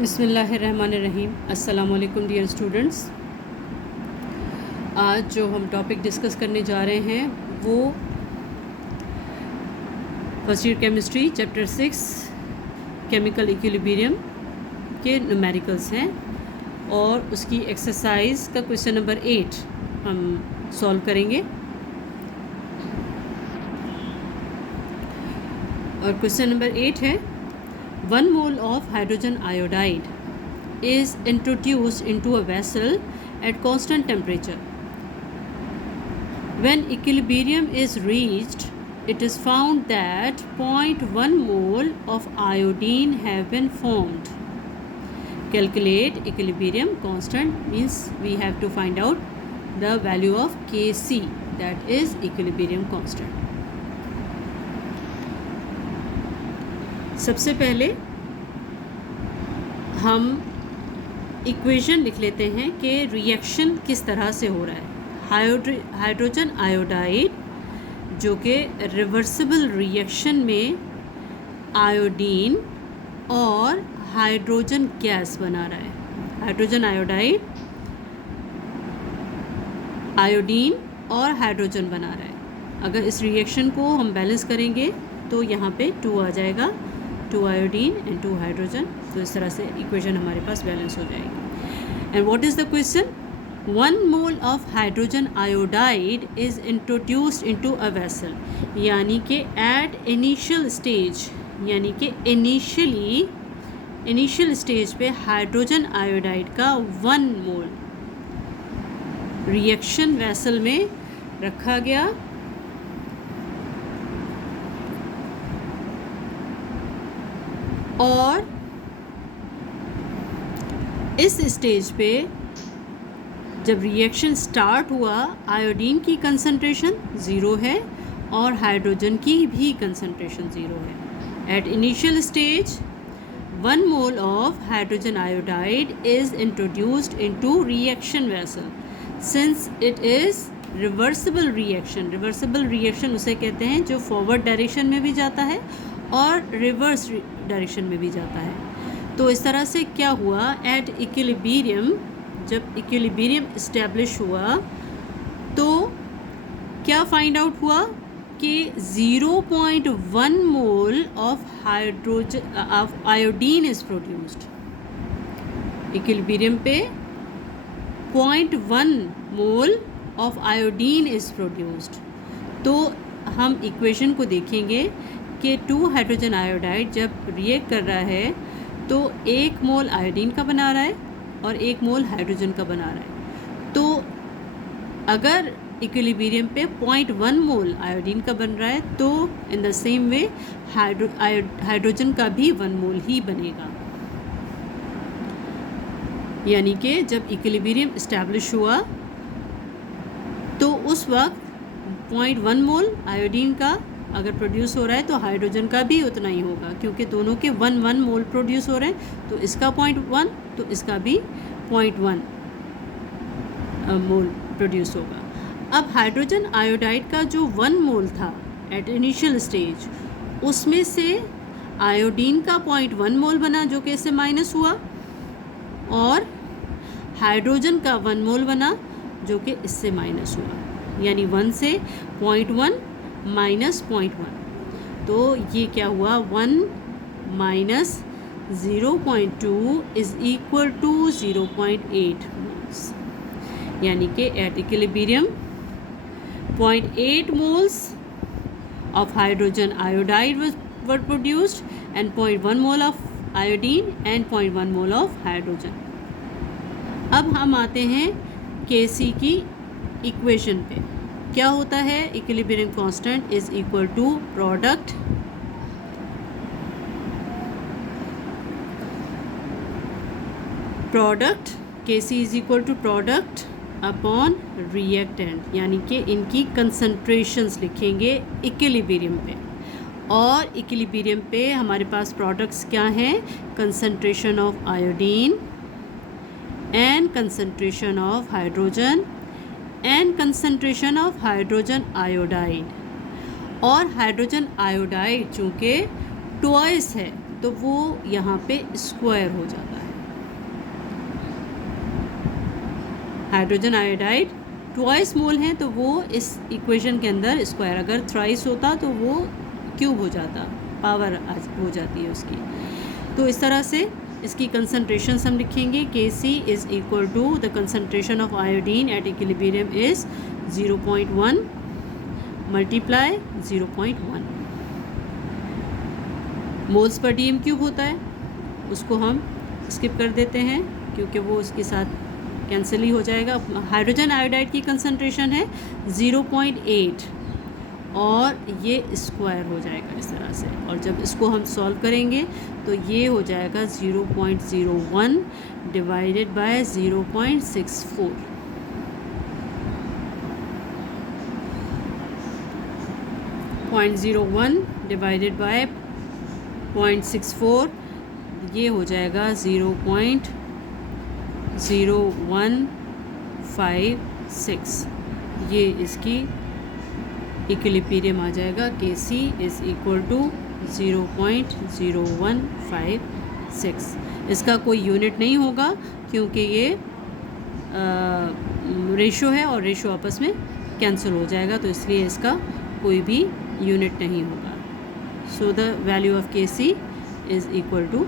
बिस्मिल्लाहिर्रहमानिर्रहीम। अस्सलाम वालेकुम डियर स्टूडेंट्स। आज जो हम टॉपिक डिस्कस करने जा रहे हैं वो first year chemistry chapter 6 chemical equilibrium के न्यूमेरिकल्स हैं और उसकी एक्सरसाइज का क्वेश्चन नंबर 8 हम सॉल्व करेंगे। और क्वेश्चन नंबर 8 है 1 mole of hydrogen iodide is introduced into a vessel at constant temperature. When equilibrium is reached, it is found that 0.1 mole of iodine have been formed. Calculate equilibrium constant means we have to find out the value of Kc, that is equilibrium constant. सबसे पहले हम equation लिख लेते हैं कि reaction किस तरह से हो रहा है। हाइड्रोजन आयोडाइड जो कि रिवर्सिबल रिएक्शन में आयोडीन और हाइड्रोजन गैस बना रहा है। हाइड्रोजन आयोडाइड आयोडीन और हाइड्रोजन बना रहा है। अगर इस रिएक्शन को हम बैलेंस करेंगे तो यहाँ पे 2 आ जाएगा, 2 आयोडीन एंड 2 हाइड्रोजन। तो इस तरह से इक्वेशन हमारे पास बैलेंस हो जाएगी। And what is the question? 1 mole of hydrogen iodide is introduced into a vessel, यानी कि एट इनिशियल स्टेज, यानी कि इनिशियल स्टेज पे हाइड्रोजन आयोडाइड का 1 मोल रिएक्शन वेसल में रखा गया और इस स्टेज पे जब रिएक्शन स्टार्ट हुआ आयोडीन की कंसंट्रेशन 0 है और हाइड्रोजन की भी कंसंट्रेशन 0 है। At initial stage 1 mole of hydrogen iodide is introduced into reaction vessel since it is reversible reaction. Reversible reaction उसे कहते हैं जो फॉरवर्ड डायरेक्शन में भी जाता है और रिवर्स डायरेक्शन में भी जाता है। तो इस तरह से क्या हुआ, एट इक्विलिब्रियम, जब इक्विलिब्रियम इस्टेब्लिश हुआ तो क्या फाइंड आउट हुआ कि 0.1 mole of iodine is produced. Equilibrium पे 0.1 mole of iodine is produced. तो हम इक्वेशन को देखेंगे कि 2 हाइड्रोजन आयोडाइड जब रिएक्ट कर रहा है तो 1 मोल आयोडीन का बना रहा है और 1 मोल हाइड्रोजन का बना रहा है। तो अगर इक्विलिब्रियम पे 0.1 मोल आयोडीन का बन रहा है तो in the same way hydrogen का भी 1 मोल ही बनेगा। यानी कि जब इक्विलिब्रियम इस्टेब्लिश हुआ तो उस वक्त 0.1 मोल आयोडीन का अगर प्रोड्यूस हो रहा है तो हाइड्रोजन का भी उतना ही होगा, क्योंकि दोनों के 1 मोल प्रोड्यूस हो रहे हैं। तो इसका 0.1 तो इसका भी 0.1 मोल प्रोड्यूस होगा। अब हाइड्रोजन आयोडाइड का जो 1 मोल था एट इनिशियल स्टेज, उसमें से आयोडीन का 0.1 मोल बना जो कि इससे माइनस हुआ और हाइड्रोजन का 1 मोल बना जो कि इससे माइनस हुआ। यानी 1 से 0.1 माइनस 0.1, तो ये क्या हुआ, 1 minus 0.2 is equal to 0.8 moles. यानी कि at equilibrium 0.8 moles of hydrogen iodide were produced and 0.1 mole of iodine and 0.1 mole of hydrogen. अब हम आते हैं Kc की इक्वेशन पे। क्या होता है, equilibrium constant is equal to product Kc is equal to product upon reactant, यानी कि इनकी कंसंट्रेशंस लिखेंगे इक्विलिब्रियम पे। और इक्विलिब्रियम पे हमारे पास प्रोडक्ट्स क्या हैं, concentration of iodine and concentration of hydrogen and concentration of hydrogen iodide. और हाइड्रोजन आयोडाइड चूँकि ट्वाइस है तो वो यहाँ पे स्क्वायर हो जाता है। हाइड्रोजन आयोडाइड ट्वाइस मोल है तो वो इस इक्वेशन के अंदर स्क्वायर, अगर थ्राइस होता तो वो क्यूब हो जाता, पावर हो जाती है उसकी। तो इस तरह से इसकी कंसनट्रेशन हम लिखेंगे Kc is equal to the concentration of iodine at equilibrium is 0.1 multiply 0.1 moles per DM cube होता है, उसको हम स्किप कर देते हैं क्योंकि वो उसके साथ कैंसिल ही हो जाएगा। हाइड्रोजन आयोडाइड की कंसनट्रेशन है 0.8 और ये स्क्वायर हो जाएगा इस तरह से, और जब इसको हम सॉल्व करेंगे तो ये हो जाएगा 0.01 divided by 0.64। Point 01 divided by 0.64 ये हो जाएगा 0.0156। ये इसकी इक्विलिब्रियम आ जाएगा। Kc is equal to 0.0156। इसका कोई यूनिट नहीं होगा क्योंकि ये रेशो है और रेशो आपस में कैंसिल हो जाएगा, तो इसलिए इसका कोई भी यूनिट नहीं होगा। So the value of Kc is equal to